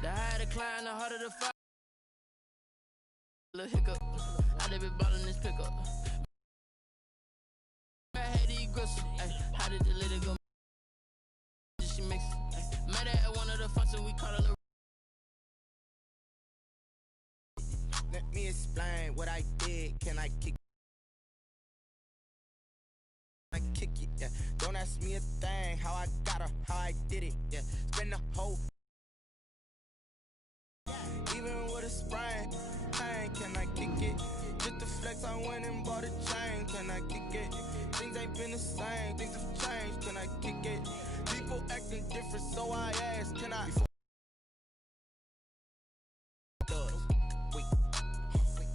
The higher the climb, the harder the fight. Little hiccup. I done been ballin' this pickup. I had these gristles. How did the lady go? She mix it. Met her at one of the functions, we call it a. Let me explain what I did. Can I kick? I kick it, yeah. Don't ask me a thing. How I got her, how I did it, yeah. Spend the whole. Even with a sprain, pain, can I kick it? Just the flex, I went and bought a chain. Can I kick it? Things ain't been the same. Things have changed. Can I kick it? People acting different, so I ask, can I?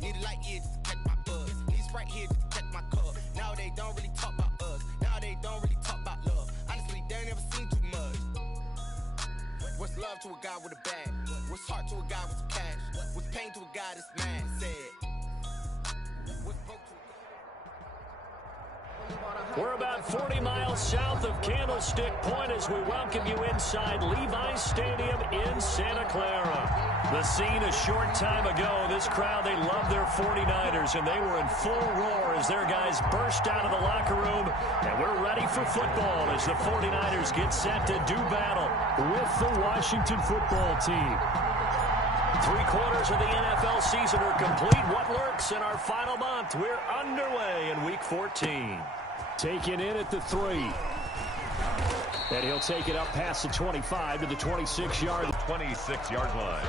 Need a light here just to catch my buzz. Need Sprite here just to catch my cup. Now they don't really talk about us. Now they don't really talk about love. Honestly, they ain't never seen too much. What's love to a guy with a bag? What's heart to a guy with some cash? What's pain to a guy that's mad? Said. What's broke to a guy? We're about 40 miles south of Candlestick Point as we welcome you inside Levi's Stadium in Santa Clara. The scene a short time ago, this crowd, they love their 49ers, and they were in full roar as their guys burst out of the locker room. And we're ready for football as the 49ers get set to do battle with the Washington football team. 3/4 of the NFL season are complete. What lurks in our final month? We're underway in Week 14. Taken in at the 3. And he'll take it up past the 25 to the 26-yard line.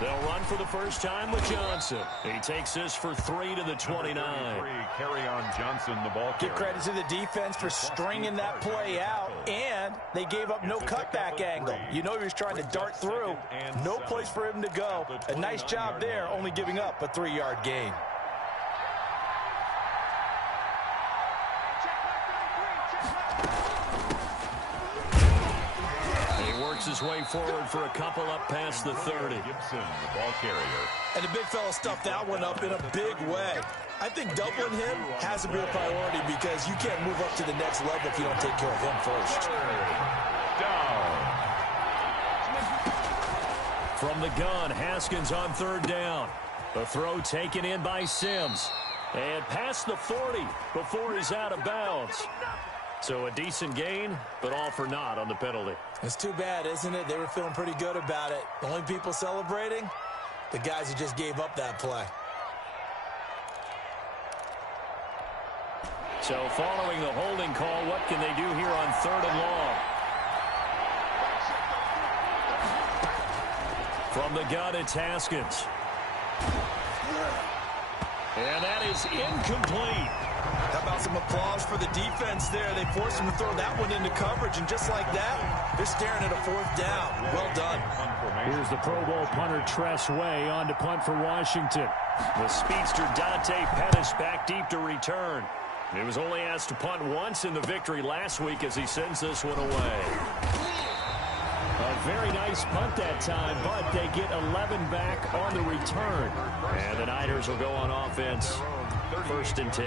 They'll run for the first time with Johnson. He takes this for 3 to the 29. Carry on Johnson, the ball carrier. Give credit to the defense for stringing that play out, and they gave up no cutback angle. You know he was trying to dart through. No place for him to go. A nice job there, only giving up a 3-yard gain. His way forward for a couple up past the 30. Gibson, the ball carrier. And the big fella stuffed that one up in a big way. I think doubling him has to be a priority because you can't move up to the next level if you don't take care of him first. Down. From the gun, Haskins on 3rd down. The throw taken in by Sims. And past the 40 before he's out of bounds. So a decent gain, but all for naught on the penalty. It's too bad, isn't it? They were feeling pretty good about it. The only people celebrating, the guys who just gave up that play. So following the holding call, what can they do here on 3rd and long? From the gun, it's Haskins. And that is incomplete. How about some applause for the defense there? They forced him to throw that one into coverage, and just like that, they're staring at a 4th down. Well done. Here's the Pro Bowl punter Tress Way on to punt for Washington. The speedster Dante Pettis back deep to return. He was only asked to punt once in the victory last week as he sends this one away. A very nice punt that time, but they get 11 back on the return. And the Niners will go on offense. 1st and 10.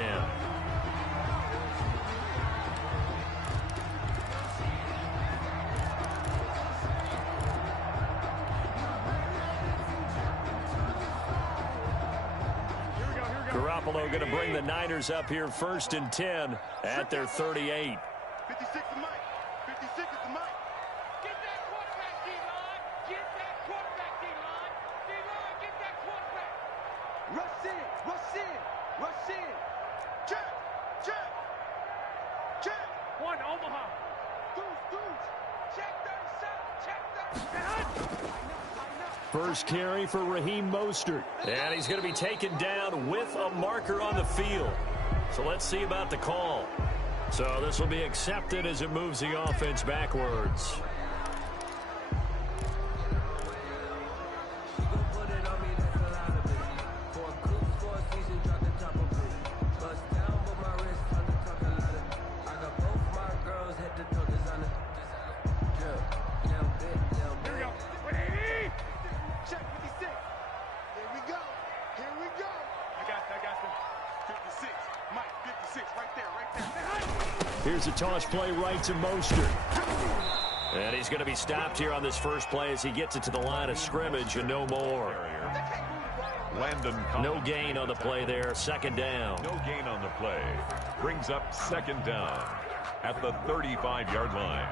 Garoppolo going to bring the Niners up here 1st and 10 at their 38. 56 to Mike. 56 to Mike. Get that quarterback, D-line. Get that quarterback, D-line. D-line, get that quarterback. Rush in, rush in, rush in. Check, check, check. 1 Omaha. Deuce. Check 37, check 37. First carry for Raheem Mostert. And he's going to be taken down with a marker on the field. So let's see about the call. So this will be accepted as it moves the offense backwards. Here's a toss play right to Mostert. And he's going to be stopped here on this first play as he gets it to the line of scrimmage and no more. No gain on the play there. Second down. No gain on the play. Brings up second down at the 35-yard line.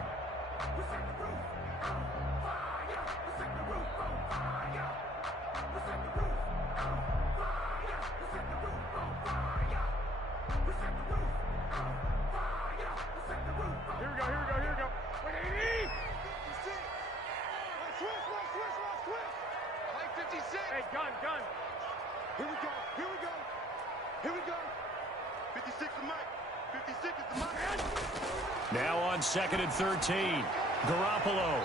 Hey, gun. Here we go. 56 is Mike. 56 is the Mike. Now on second and 13. Garoppolo.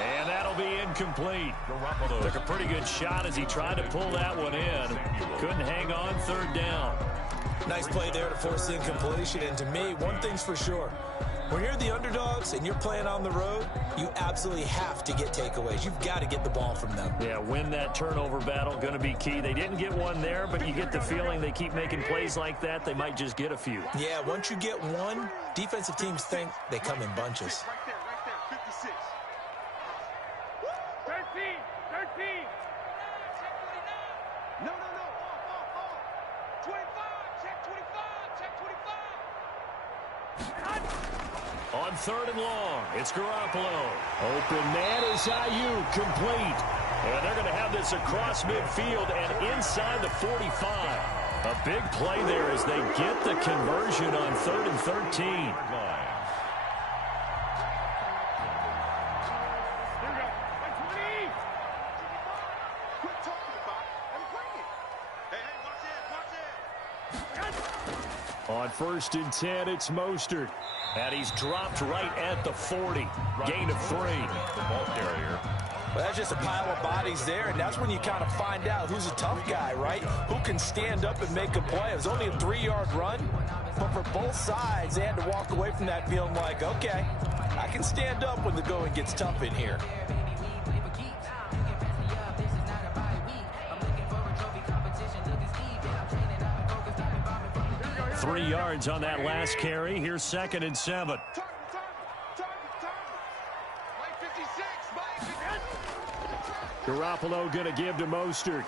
And that'll be incomplete. Garoppolo took a pretty good shot as he tried to pull that one in. Couldn't hang on third down. Nice play there to force the incompletion. And to me, one thing's for sure. When you're the underdogs and you're playing on the road, you absolutely have to get takeaways. You've got to get the ball from them. Yeah, win that turnover battle, going to be key. They didn't get one there, but you get the feeling they keep making plays like that, they might just get a few. Yeah, once you get one, defensive teams think they come in bunches. Right there. 56. 13. No. Off. 25. Check 25. On third and long, it's Garoppolo. Open man is Ayuk, complete. And they're going to have this across midfield and inside the 45. A big play there as they get the conversion on third and 13. On first and 10, it's Mostert. And he's dropped right at the 40. Gain of 3. The ball carrier. Well, that's just a pile of bodies there, and that's when you kind of find out who's a tough guy, right? Who can stand up and make a play. It was only a 3-yard run, but for both sides, they had to walk away from that feeling like, okay, I can stand up when the going gets tough in here. Three yards on that last carry. Here's second and 7. Garoppolo going to give to Mostert.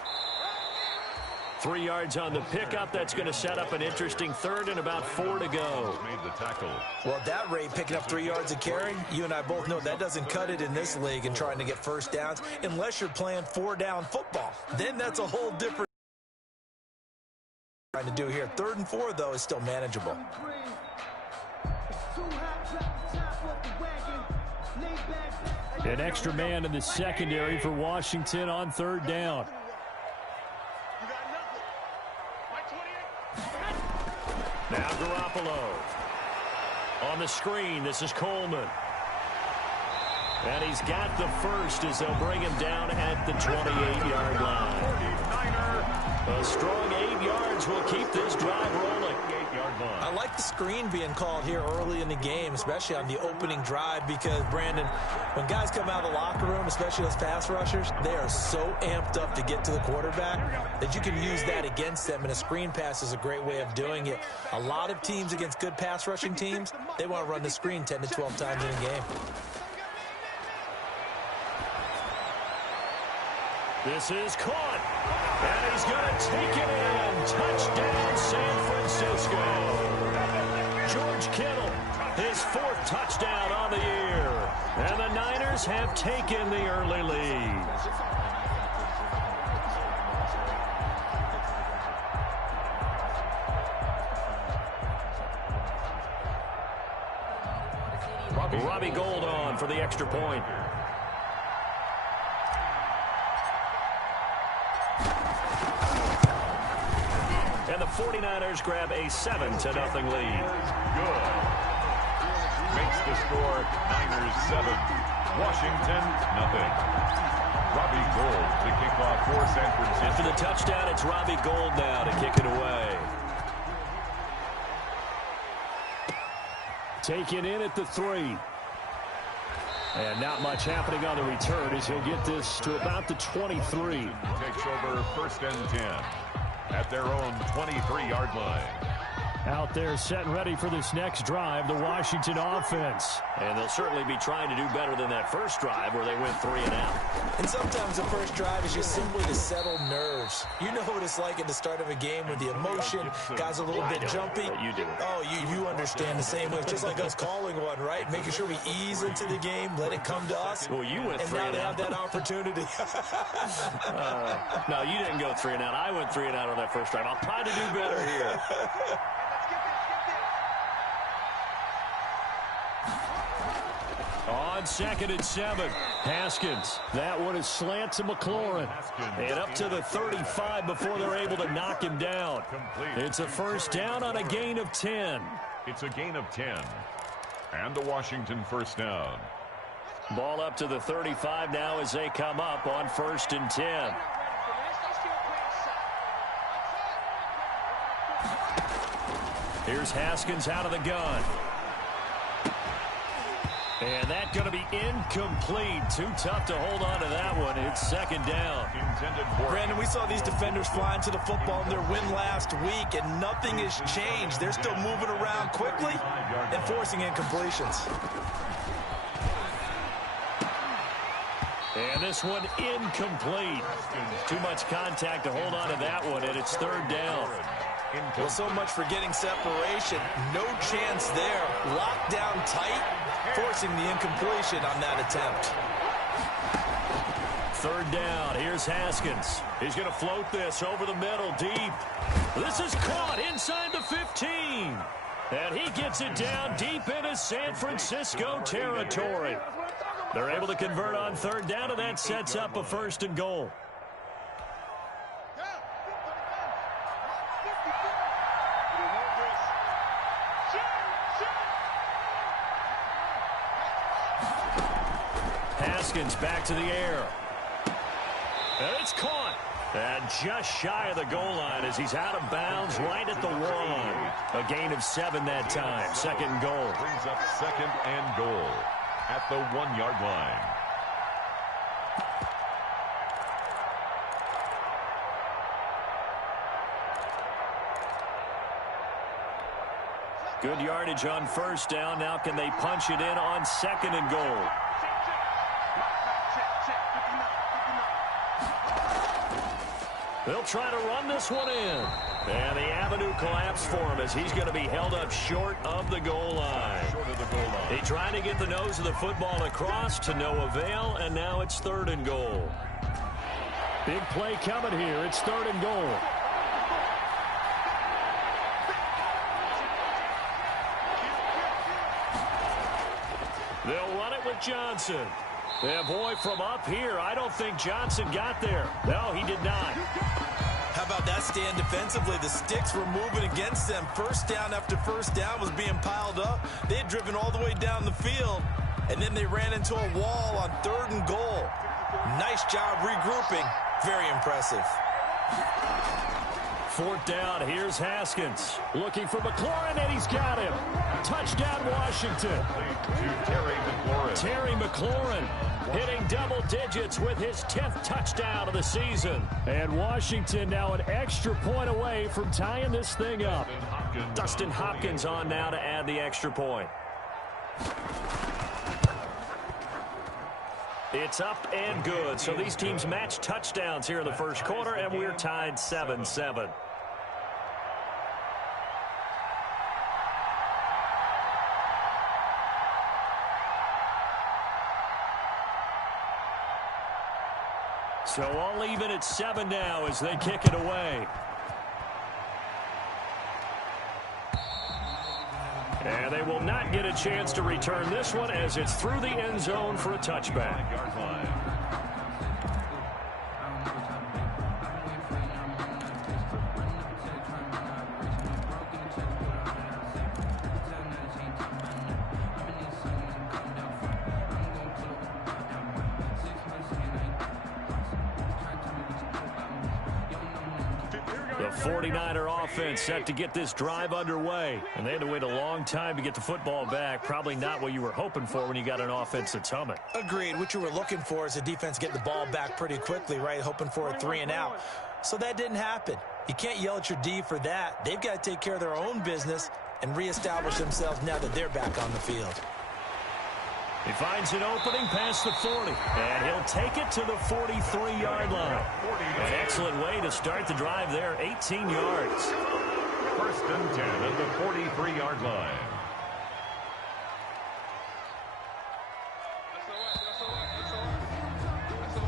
3 yards on the pickup. That's going to set up an interesting third and about 4 to go. Made the tackle. Well, at that rate, picking up 3 yards a carry, you and I both know that doesn't cut it in this league and trying to get first downs unless you're playing 4-down football. Then that's a whole different trying to do here. 3rd and 4, though, is still manageable. An extra man in the secondary for Washington on 3rd down. Now Garoppolo. On the screen, this is Coleman. And he's got the first as they'll bring him down at the 28-yard line. A strong 8 yards will keep this drive rolling. 8-yard line. I like the screen being called here early in the game, especially on the opening drive, because, Brandon, when guys come out of the locker room, especially those pass rushers, they are so amped up to get to the quarterback that you can use that against them, and a screen pass is a great way of doing it. A lot of teams against good pass rushing teams, they want to run the screen 10 to 12 times in a game. This is caught, and he's going to take it in. Touchdown, San Francisco. George Kittle, his 4th touchdown on the year. And the Niners have taken the early lead. Robbie Gould on for the extra point. And the 49ers grab a 7-0 lead. Good. Makes the score Niners 7, Washington 0. Robbie Gould to kick off for San Francisco. After the touchdown, it's Robbie Gould now to kick it away. Taken in at the 3. And not much happening on the return as he'll get this to about the 23. Takes over 1st and 10 at their own 23-yard line. Out there set and ready for this next drive, the Washington offense. And they'll certainly be trying to do better than that first drive where they went 3 and out. And sometimes the first drive is just simply to settle nerves. You know what it's like at the start of a game with the emotion, guys a little bit jumpy. You do. Oh, you understand the same way. It's just like us calling one, right? Making sure we ease into the game, let it come to us. Well, you went 3 and and now out. they have that opportunity. No, you didn't go 3 and out. I went 3 and out on that first drive. I'll try to do better here. On 2nd and 7, Haskins. That one is slant to McLaurin. And up to the 35 before they're able to knock him down. It's a first down on a gain of 10. It's a gain of 10. And the Washington first down. Ball up to the 35 now as they come up on 1st and 10. Here's Haskins out of the gun. And that's going to be incomplete. Too tough to hold on to that one. It's 2nd down. Brandon, we saw these defenders flying to the football in their win last week, and nothing has changed. They're still moving around quickly and forcing incompletions. And this one incomplete. Too much contact to hold on to that one, and it's 3rd down. Well, so much for getting separation. No chance there. Locked down tight, forcing the incompletion on that attempt. 3rd down. Here's Haskins. He's going to float this over the middle deep. This is caught inside the 15. And he gets it down deep into San Francisco territory. They're able to convert on 3rd down, and that sets up a 1st and goal. Haskins back to the air. And it's caught. And just shy of the goal line as he's out of bounds right at the 1. A gain of 7 that time. 2nd and goal. Brings up 2nd and goal at the 1-yard line. Good yardage on 1st down. Now can they punch it in on 2nd and goal? They'll try to run this one in. And the avenue collapsed for him as he's going to be held up short of the goal line. He tried to get the nose of the football across to no avail, and now it's 3rd and goal. Big play coming here. It's 3rd and goal. They'll run it with Johnson. Yeah, boy, from up here, I don't think Johnson got there. No, he did not. How about that stand defensively? The sticks were moving against them. First down after first down was being piled up. They had driven all the way down the field, and then they ran into a wall on 3rd and goal. Nice job regrouping. Very impressive. 4th down, here's Haskins. Looking for McLaurin, and he's got him. Touchdown, Washington. Terry McLaurin hitting double digits with his 10th touchdown of the season. And Washington now an extra point away from tying this thing up. Dustin Hopkins on now to add the extra point. It's up and good. So these teams match touchdowns here in the first quarter, and we're tied 7-7. So all even at 7 now as they kick it away. And they will not get a chance to return this one as it's through the end zone for a touchback. The 49er offense set to get this drive underway. And they had to wait a long time to get the football back. Probably not what you were hoping for when you got an offense that's humming. Agreed. What you were looking for is a defense getting the ball back pretty quickly, right? Hoping for a 3 and out. So that didn't happen. You can't yell at your D for that. They've got to take care of their own business and reestablish themselves now that they're back on the field. He finds an opening past the 40, and he'll take it to the 43-yard line. An excellent way to start the drive there, 18 yards. First and 10 at the 43-yard line.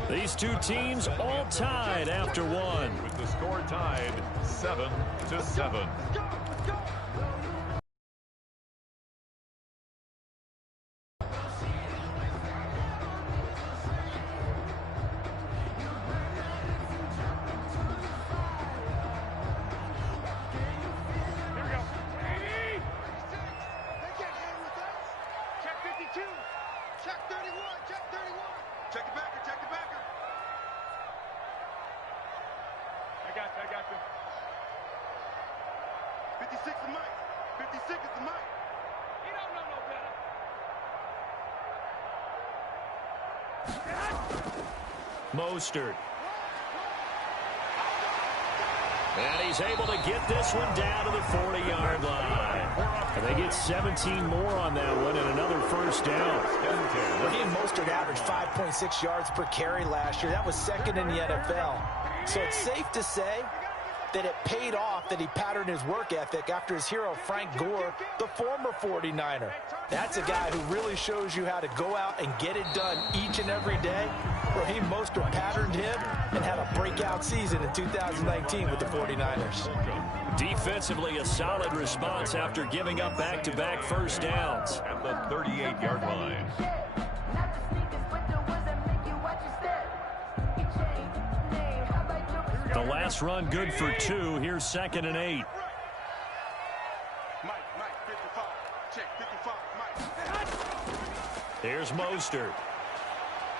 These two teams all tied after one. With the score tied 7-7. Mostert. And he's able to get this one down to the 40-yard line. And they get 17 more on that one and another first down. Raheem Mostert averaged 5.6 yards per carry last year. That was second in the NFL. So it's safe to say that it paid off that he patterned his work ethic after his hero Frank Gore, the former 49er. That's a guy who really shows you how to go out and get it done each and every day. Raheem Mostert patterned him and had a breakout season in 2019 with the 49ers. Defensively, a solid response after giving up back-to-back first downs. At the 38-yard line. The last run good for 2. Here's 2nd and 8. Here's Mostert.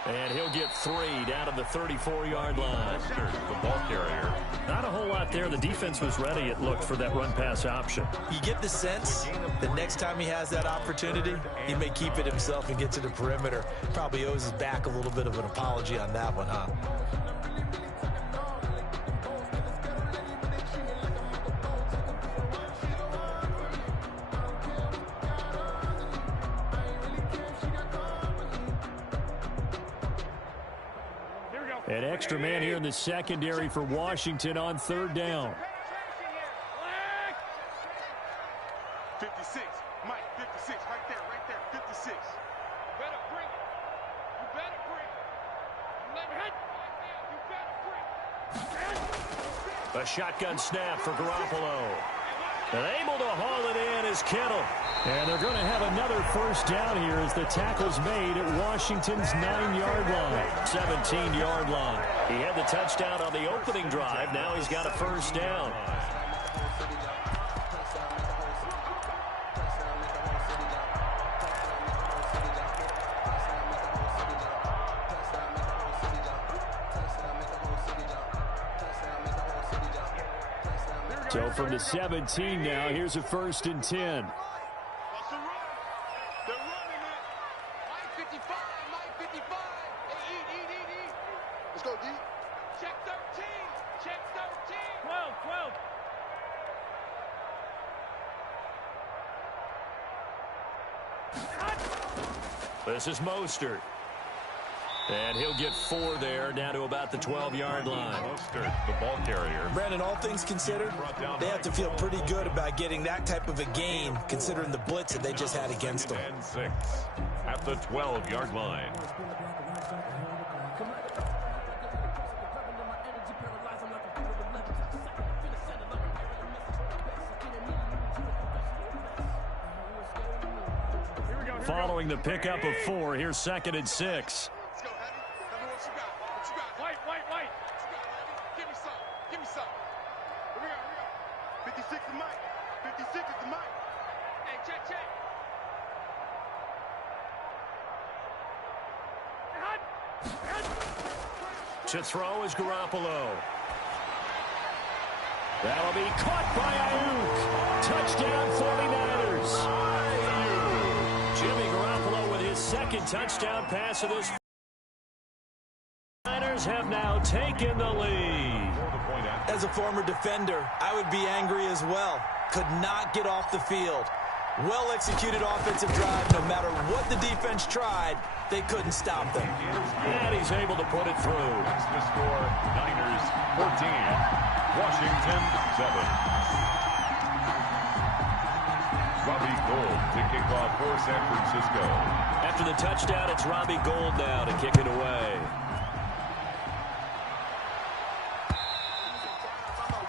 And he'll get 3 down to the 34-yard line. The ball carrier. Not a whole lot there. The defense was ready, it looked, for that run-pass option. You get the sense that next time he has that opportunity, he may keep it himself and get to the perimeter. Probably owes his back a little bit of an apology on that one, huh? An extra man here in the secondary for Washington on 3rd down. 56, Mike, 56, right there, 56. You better bring it. You better bring it. Let me hit. You better bring it. A shotgun snap for Garoppolo. And able to haul it in is Kittle. And they're going to have another first down here as the tackle's made at Washington's 9-yard line. 17-yard line. He had the touchdown on the opening drive. Now he's got a first down. So from the 17 now, here's a 1st and 10. Let's go, D. Check 13. Check 13. 12. This is Mostert. And he'll get 4 there, down to about the 12-yard line. Mostert, the ball carrier. Brandon, all things considered, they have to feel pretty good about getting that type of a gain, considering the blitz that they just had against them. And 6 at the 12-yard line. Following the pickup of 4, here's 2nd and 6. Let's go, Hattie. Tell me what you got. What you got? White. What you got, Hattie? Give me some. Here we go. 56 is Mike. 56 is the Mike. Hey, check. To throw is Garoppolo. That'll be caught by Ayuk. Touchdown 49ers. Jimmy Garoppolo with his 2nd touchdown pass of this. Niners have now taken the lead. As a former defender, I would be angry as well. Could not get off the field. Well-executed offensive drive. No matter what the defense tried, they couldn't stop them. And he's able to put it through. That's the score. Niners 14. Washington 7. Robbie Gould to kick off for San Francisco. After the touchdown, it's Robbie Gould now to kick it away.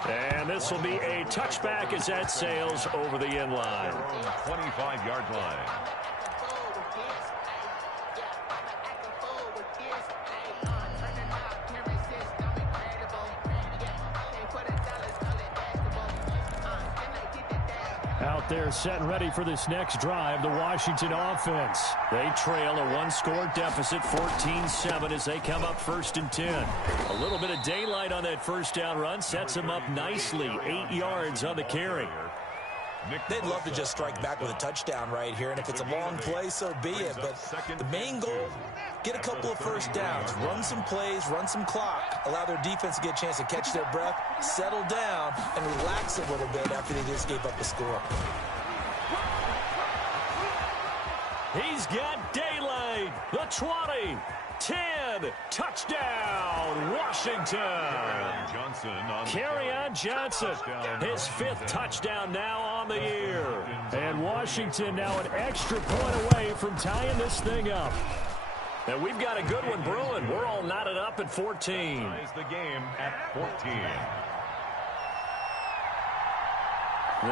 And this will be a touchback as that sails over the end line. 25-yard line. Out there set and ready for this next drive, the Washington offense. They trail a one-score deficit, 14-7, as they come up 1st and 10. A little bit of daylight on that first down run sets them up nicely. 8 yards on the carry. They'd love to just strike back with a touchdown right here, and if it's a long play, so be it. But the main goal, get a couple of first downs, run some plays, run some clock, allow their defense to get a chance to catch their breath, settle down, and relax a little bit after they just gave up the score. He's got daylight. The 20, 10, touchdown, Washington. Kerryon Johnson, his 5th touchdown now on the year. And Washington now an extra point away from tying this thing up. And we've got a good one brewing. We're all knotted up at 14. Ties the game at 14.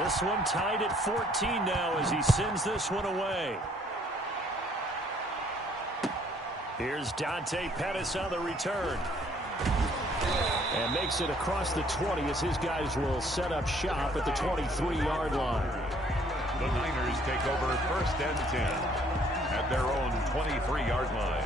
This one tied at 14 now as he sends this one away. Here's Dante Pettis on the return. And makes it across the 20 as his guys will set up shop at the 23-yard line. The Niners take over 1st and 10 at their own 23-yard line.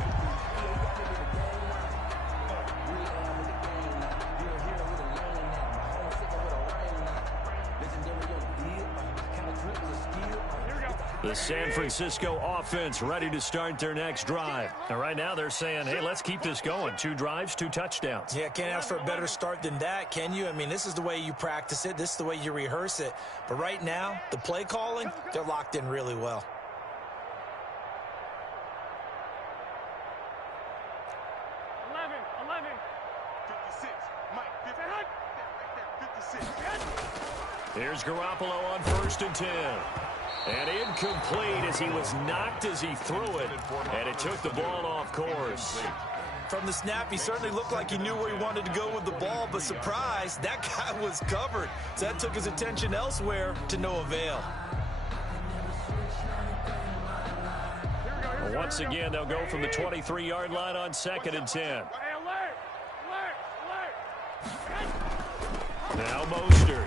The San Francisco offense ready to start their next drive. And right now they're saying, hey, let's keep this going. 2 drives, 2 touchdowns. Yeah, can't ask for a better start than that, can you? I mean, this is the way you practice it. This is the way you rehearse it. But right now, the play calling, they're locked in really well. Here's Garoppolo on 1st and 10. And incomplete as he was knocked as he threw it. And it took the ball off course. From the snap, he certainly looked like he knew where he wanted to go with the ball, but surprise, that guy was covered. So that took his attention elsewhere to no avail. Well, once again, they'll go from the 23-yard line on 2nd and 10. Now Mostert.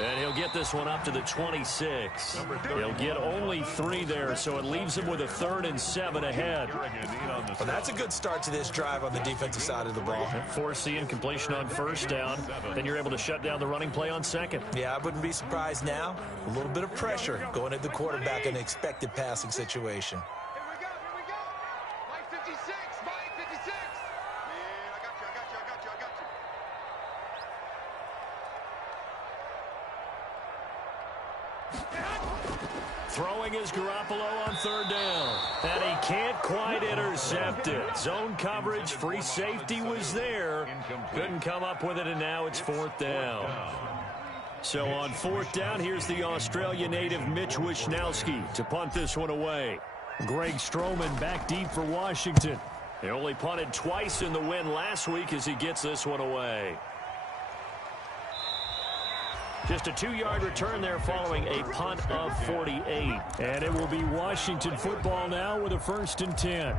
And he'll get this one up to the 26. He'll get only 3 there, so it leaves him with a 3rd and 7 ahead. Well, that's a good start to this drive on the defensive side of the ball. Force the incompletion on 1st down. Then you're able to shut down the running play on 2nd. Yeah, I wouldn't be surprised now. A little bit of pressure going at the quarterback in an expected passing situation. Throwing is Garoppolo on 3rd down. And he can't quite intercept it. Zone coverage, free safety was there. Couldn't come up with it, and now it's 4th down. So on 4th down, here's the Australia native Mitch Wishnowsky to punt this one away. Greg Stroman back deep for Washington. He only punted twice in the win last week as he gets this one away. Just a 2-yard return there following a punt of 48. And it will be Washington football now with a 1st and 10.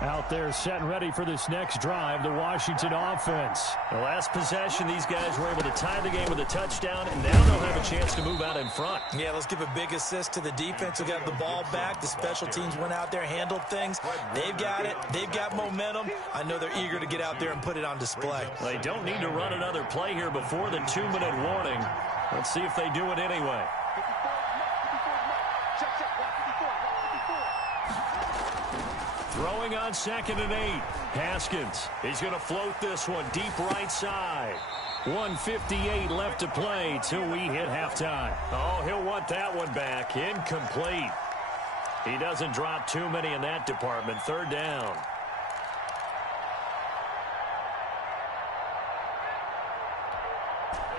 Out there set and ready for this next drive, the Washington offense. The last possession, these guys were able to tie the game with a touchdown, and now they'll have a chance to move out in front. Yeah, let's give a big assist to the defense who got the ball back. The special teams went out there, handled things. They've got it. They've got momentum. I know they're eager to get out there and put it on display. They don't need to run another play here before the 2-minute warning. Let's see if they do it anyway. Throwing on 2nd and 8. Haskins. He's going to float this one deep right side. 1:58 left to play till we hit halftime. Oh, he'll want that one back. Incomplete. He doesn't drop too many in that department. 3rd down.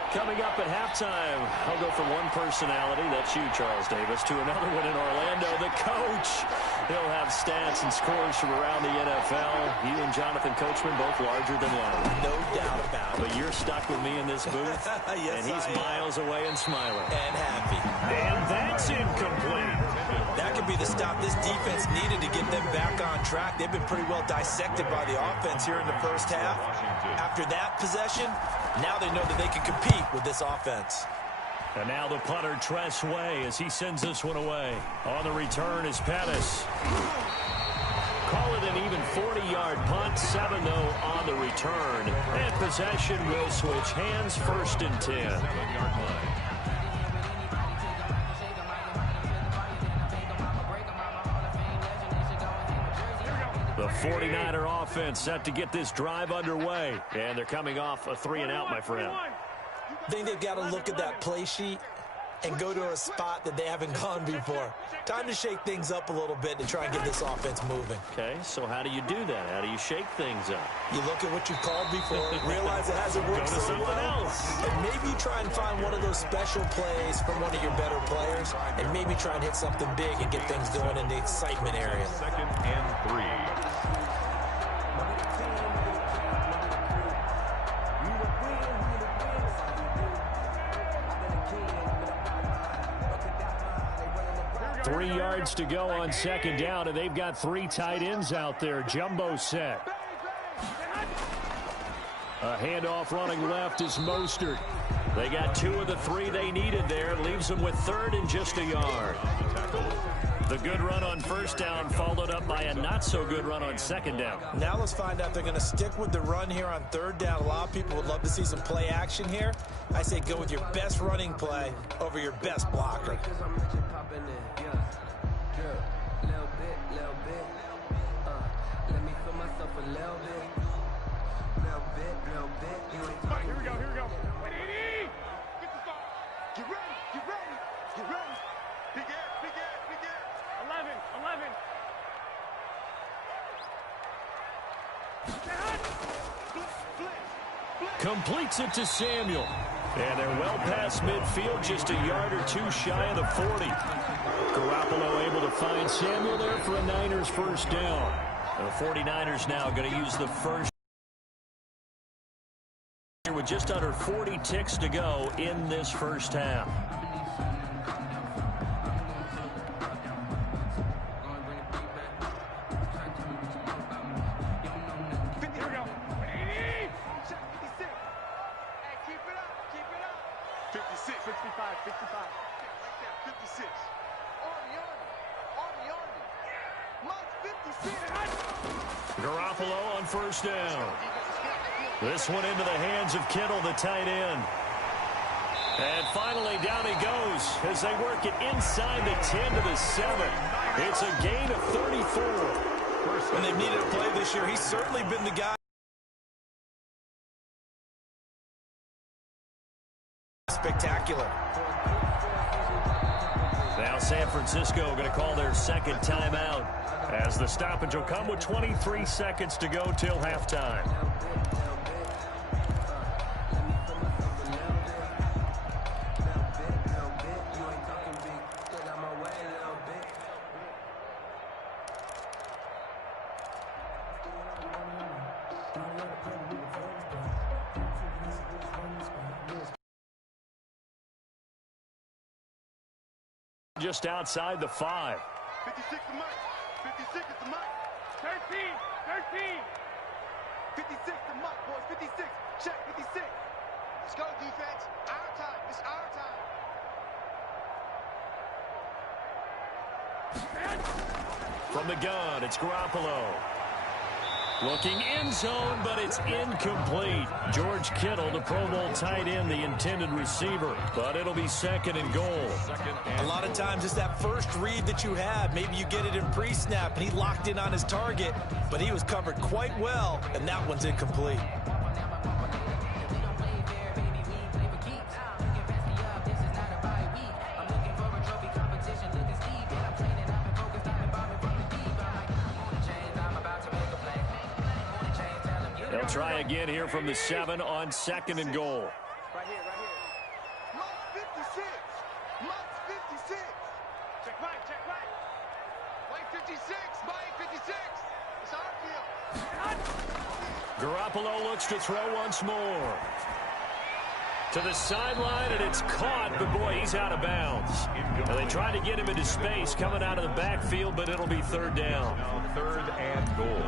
Coming up at halftime, I'll go from one personality, that's you, Charles Davis, to another one in Orlando, the coach. He'll have stats and scores from around the NFL. You and Jonathan Coachman both larger than life. No doubt about it. But you're stuck with me in this booth, yes, and he's miles away and smiling. And happy. And that's incomplete. That could be the stop this defense needed to get them back on track. They've been pretty well dissected by the offense here in the first half. After that possession, now they know that they can compete with this offense. And now the punter, Tress Way, as he sends this one away. On the return is Pettis. Call it an even 40-yard punt. 7, though, on the return. And possession will switch hands. 1st and 10. The 49er offense set to get this drive underway. And they're coming off a 3-and-out, my friend. I think they've got to look at that play sheet and go to a spot that they haven't gone before. Time to shake things up a little bit to try and get this offense moving. Okay, so how do you do that? How do you shake things up? You look at what you've called before, realize it hasn't worked Go to so something well, else. and maybe try and find one of those special plays from one of your better players, and maybe try and hit something big and get things going in the excitement area. 2nd and 3. Three yards to go on 2nd down, and they've got 3 tight ends out there. Jumbo set. A handoff running left is Mostert. They got 2 of the 3 they needed there. Leaves them with 3rd and just a yard. The good run on 1st down followed up by a not-so-good run on 2nd down. Now let's find out if they're going to stick with the run here on 3rd down. A lot of people would love to see some play action here. I say go with your best running play over your best blocker. Completes it to Samuel. And they're well past midfield, just a yard or 2 shy of the 40. Garoppolo able to find Samuel there for a Niners 1st down. The 49ers now going to use the first with just under 40 ticks to go in this 1st half. Garoppolo on 1st down. This one into the hands of Kittle, the tight end. And finally down he goes as they work it inside the 10 to the 7. It's a gain of 34. When they've needed a play this year, he's certainly been the guy. Spectacular. Now San Francisco going to call their 2nd timeout as the stoppage will come with 23 seconds to go till halftime. Just outside the 5. 56 to Mike. 56 is the Mike. 13. 56 to Mike, boys. 56. Check 56. Let's go, defense. Our time. It's our time. From the gun, it's Garoppolo. Looking end zone, but it's incomplete. George Kittle, the Pro Bowl tight end, the intended receiver. But it'll be 2nd and goal. A lot of times it's that first read that you have. Maybe you get it in pre-snap, and he locked in on his target, but he was covered quite well, and that one's incomplete. They'll try again here from the 7 on 2nd and goal. Right here. Mike 56. Mike 56. Check right. Mike 56. Mike 56. It's our field. Garoppolo looks to throw once more. To the sideline, and it's caught, but boy, he's out of bounds. And they try to get him into space coming out of the backfield, but it'll be 3rd down. Now 3rd and goal.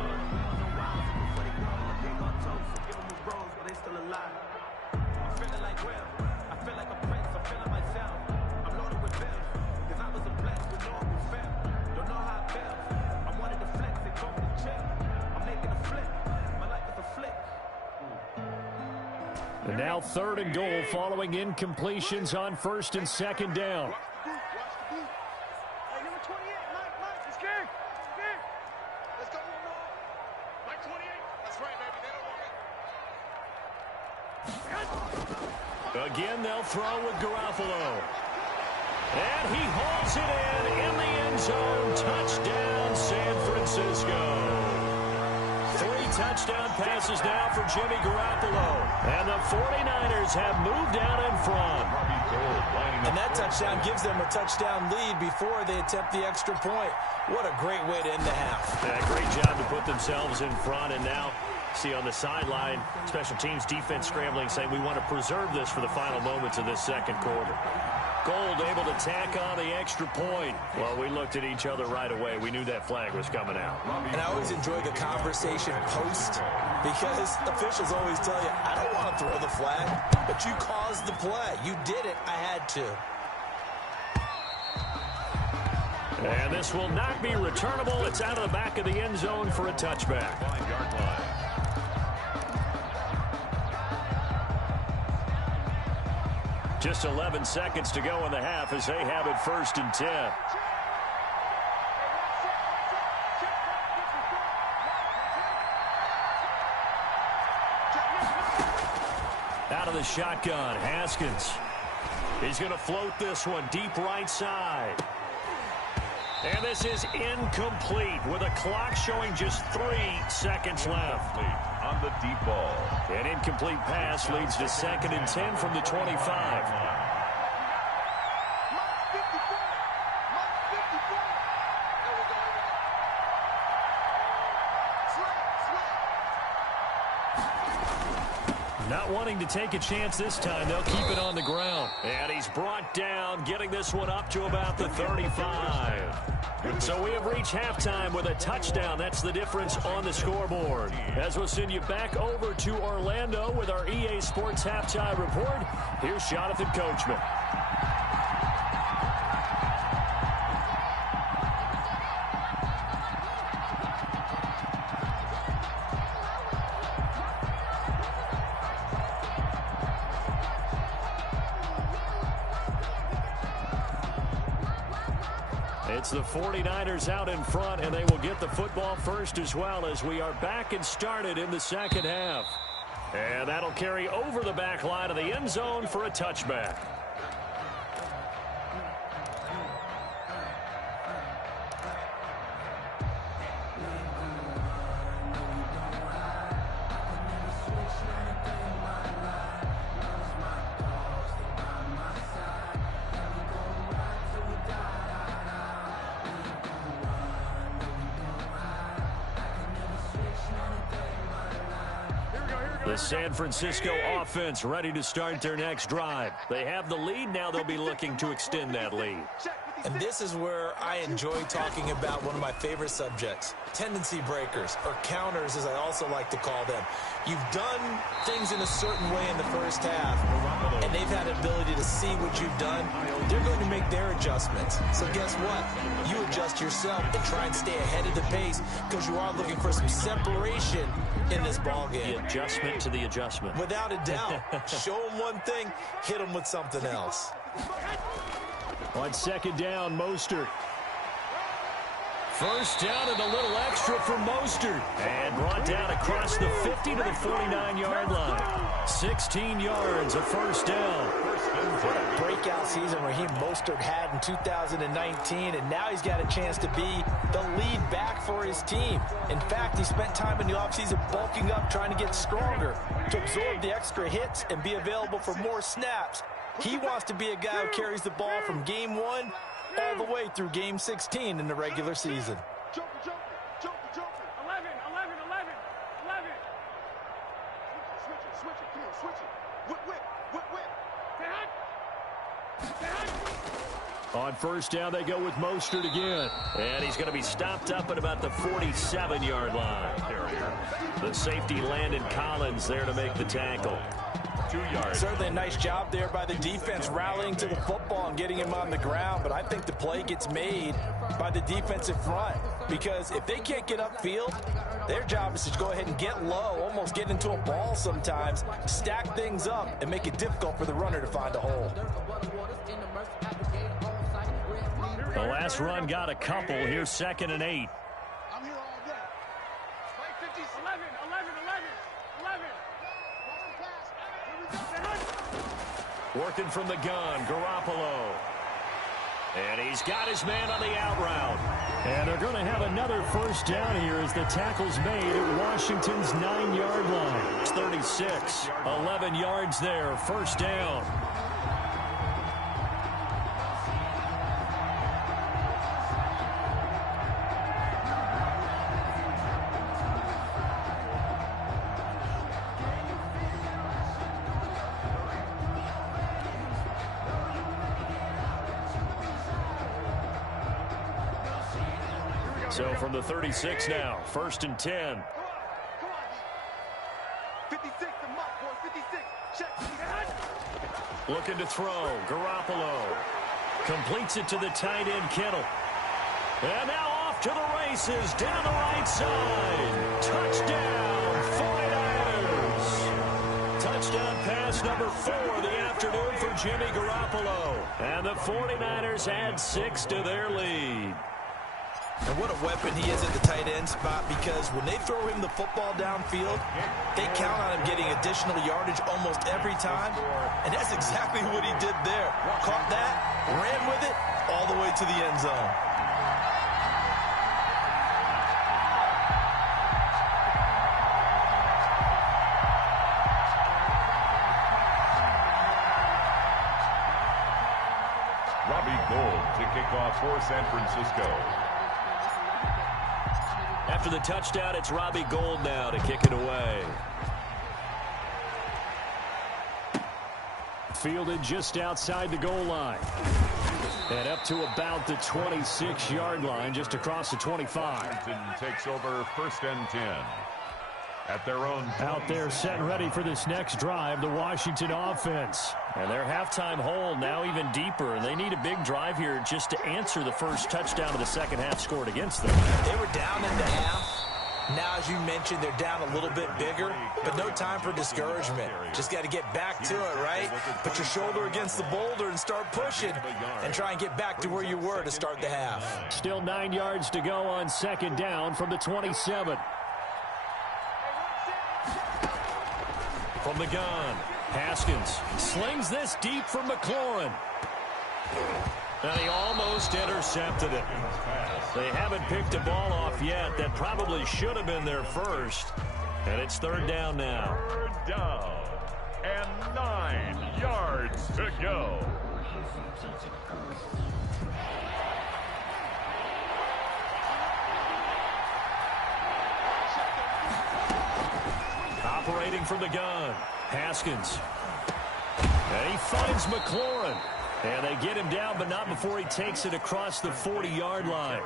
And now 3rd and goal following incompletions on 1st and 2nd down. Watch the boot. Hey, number 28, Mike, it's good. Let's go one more. Mike 28. That's right, baby. They don't want it. Again, they'll throw with Garoppolo. And he hauls it in the end zone. Touchdown, San Francisco. 3 touchdown passes now for Jimmy Garoppolo. And the 49ers have moved out in front. And that touchdown gives them a touchdown lead before they attempt the extra point. What a great way to end the half. Yeah, great job to put themselves in front. And now, see on the sideline, special teams defense scrambling, saying we want to preserve this for the final moments of this 2nd quarter. Gold able to tack on the extra point. Well, we looked at each other right away. We knew that flag was coming out. And I always enjoy the conversation post, because officials always tell you, I don't want to throw the flag, but you caused the play. You did it. I had to. And this will not be returnable. It's out of the back of the end zone for a touchback. 5-yard line. Just 11 seconds to go in the half as they have it 1st and 10. Out of the shotgun, Haskins. He's going to float this one deep right side. And this is incomplete with a clock showing just 3 seconds left. On the deep ball. An incomplete pass leads to 2nd and 10 from the 25. Not wanting to take a chance this time, they'll keep it on the ground. And he's brought down, getting this one up to about the 35. So we have reached halftime with a touchdown. That's the difference on the scoreboard. As we'll send you back over to Orlando with our EA Sports Halftime Report, here's Jonathan Coachman. It's the 49ers out in front, and they will get the football first as well as we are back and started in the 2nd half. And that'll carry over the back line of the end zone for a touchback. The San Francisco offense ready to start their next drive. They have the lead. Now they'll be looking to extend that lead. Check with the And this is where I enjoy talking about one of my favorite subjects, tendency breakers, or counters as I also like to call them. You've done things in a certain way in the first half, and they've had the ability to see what you've done. They're going to make their adjustments. So guess what? You adjust yourself and try and stay ahead of the pace because you are looking for some separation in this ballgame. The adjustment to the adjustment. Without a doubt. Show them one thing, hit them with something else. On second down, Mostert. First down and a little extra for Mostert. And brought down across the 50 to the 49-yard line. 16 yards, a first down. Breakout season Raheem Mostert had in 2019, and now he's got a chance to be the lead back for his team. In fact, he spent time in the offseason bulking up, trying to get stronger, to absorb the extra hits and be available for more snaps. He wants to be a guy who carries the ball from game 1 all the way through game 16 in the regular season. Joker. 11. Switch it. Come on, switch it. Whip. On first down, they go with Mostert again. And he's going to be stopped up at about the 47-yard line. The safety, Landon Collins, there to make the tackle. 2 yards. Certainly a nice job there by the defense rallying to the football and getting him on the ground, but I think the play gets made by the defensive front because if they can't get upfield, their job is to go ahead and get low, almost get into a ball sometimes, stack things up, and make it difficult for the runner to find a hole. The last run got a couple. Here's 2nd and 8. I'm here all day. Play 50, 11. Working from the gun, Garoppolo. And he's got his man on the out route. And they're going to have another first down here as the tackle's made at Washington's 9-yard line. It's 36, 11 yards there, first down. So from the 36 now, 1st and 10. Come on, 56, the mark, boy, 56. Check. Looking to throw, Garoppolo. Completes it to the tight end, Kittle. And now off to the races, down the right side. Touchdown, 49ers. Touchdown pass number 4 of the afternoon for Jimmy Garoppolo. And the 49ers add 6 to their lead. And what a weapon he is at the tight end spot because when they throw him the football downfield, they count on him getting additional yardage almost every time. And that's exactly what he did there. Caught that, ran with it, all the way to the end zone. Robbie Gould to kick off for San Francisco. After the touchdown, it's Robbie Gould now to kick it away. Fielded just outside the goal line. And up to about the 26-yard line, just across the 25. Washington takes over 1st and 10. At their own. Out there set and ready for this next drive, the Washington offense. And their halftime hole now even deeper, and they need a big drive here just to answer the first touchdown of the second half scored against them. They were down in the half. Now, as you mentioned, they're down a little bit bigger, but no time for discouragement. Just got to get back to it, right? Put your shoulder against the boulder and start pushing and try and get back to where you were to start the half. Still 9 yards to go on second down from the 27. From the gun, Haskins slings this deep for McLaurin. And he almost intercepted it. They haven't picked a ball off yet. That probably should have been their first. And it's 3rd down now. 3rd down and 9 yards to go. Operating from the gun, Haskins. And he finds McLaurin. And they get him down, but not before he takes it across the 40-yard line.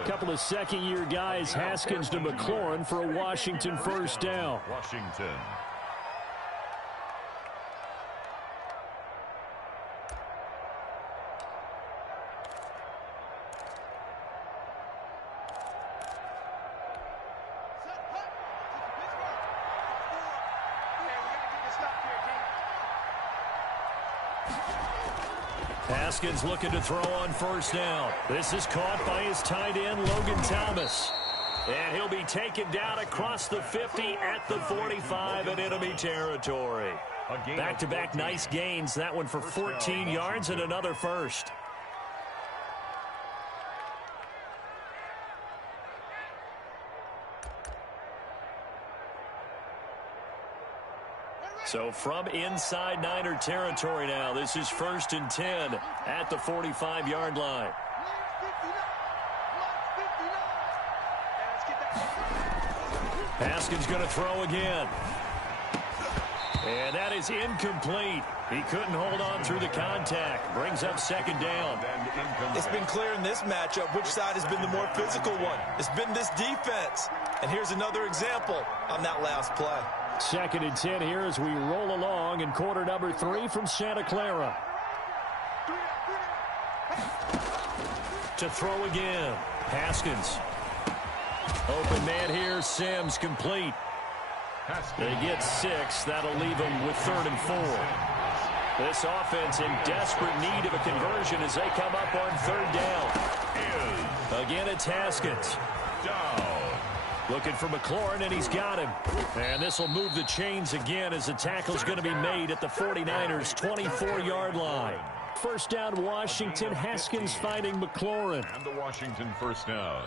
A couple of second-year guys, Haskins to McLaurin for a Washington first down. Washington. Haskins looking to throw on first down. This is caught by his tight end, Logan Thomas. And he'll be taken down across the 50 at the 45 in enemy territory. Back-to-back nice gains. That one for 14 yards and another first. So from inside Niner territory now, this is 1st and 10 at the 45-yard line. Haskins going to throw again. And that is incomplete. He couldn't hold on through the contact. Brings up second down. It's been clear in this matchup which side has been the more physical one. It's been this defense. And here's another example on that last play. 2nd and 10 here as we roll along in quarter number 3 from Santa Clara. To throw again. Haskins. Open man here. Sims complete. They get 6. That'll leave them with 3rd and 4. This offense in desperate need of a conversion as they come up on 3rd down. Again, it's Haskins. Looking for McLaurin, and he's got him. And this will move the chains again as the tackle's going to be made at the 49ers' 24-yard line. First down, Washington. Haskins finding McLaurin. And the Washington first down.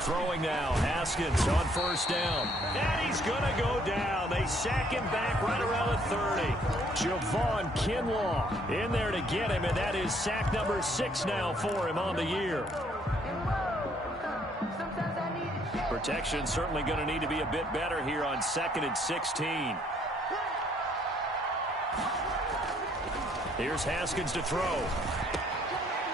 Throwing now, Haskins on first down. And he's going to go down. They sack him back right around the 30. Javon Kinlaw in there to get him, and that is sack number 6 now for him on the year. Protection certainly going to need to be a bit better here on 2nd and 16. Here's Haskins to throw.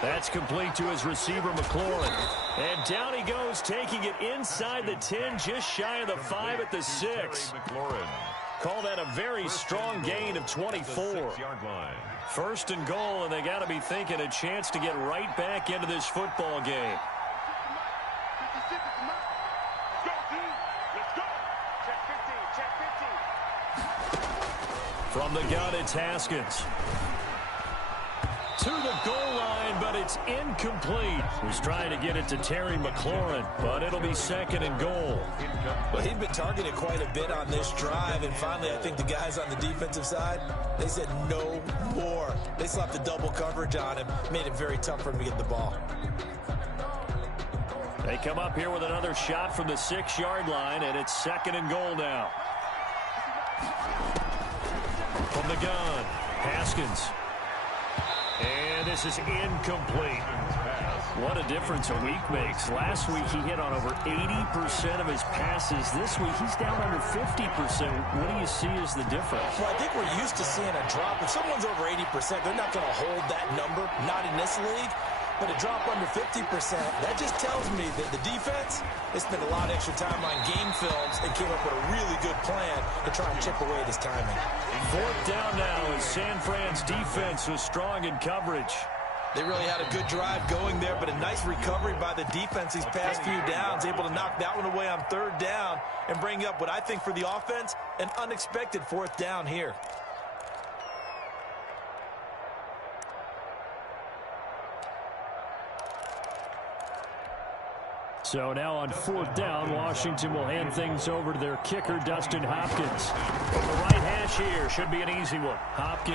That's complete to his receiver, McLaurin. And down he goes, taking it inside the 10, just shy of the 5 at the 6. Call that a very strong gain of 24. 1st and goal, and they got to be thinking a chance to get right back into this football game. From the gun, it's Haskins. To the goal line, but it's incomplete. He's trying to get it to Terry McLaurin, but it'll be 2nd and goal. Well, he'd been targeted quite a bit on this drive, and finally I think the guys on the defensive side, they said no more. They slapped the double coverage on him, made it very tough for him to get the ball. They come up here with another shot from the 6-yard line, and it's 2nd and goal now. From the gun, Haskins. And this is incomplete. What a difference a week makes. Last week he hit on over 80% of his passes. This week he's down under 50%. What do you see as the difference? Well, I think we're used to seeing a drop. If someone's over 80%, they're not going to hold that number, not in this league. But a drop under 50%, that just tells me that the defense, they spent a lot of extra time on game films and came up with a really good plan to try and chip away at his timing. 4th down now as San Fran's defense was strong in coverage. They really had a good drive going there, but a nice recovery by the defense these past few downs, able to knock that one away on 3rd down and bring up what I think for the offense, an unexpected 4th down here. So now on 4th down, Washington will hand things over to their kicker, Dustin Hopkins. From the right hash here, should be an easy one. Hopkins.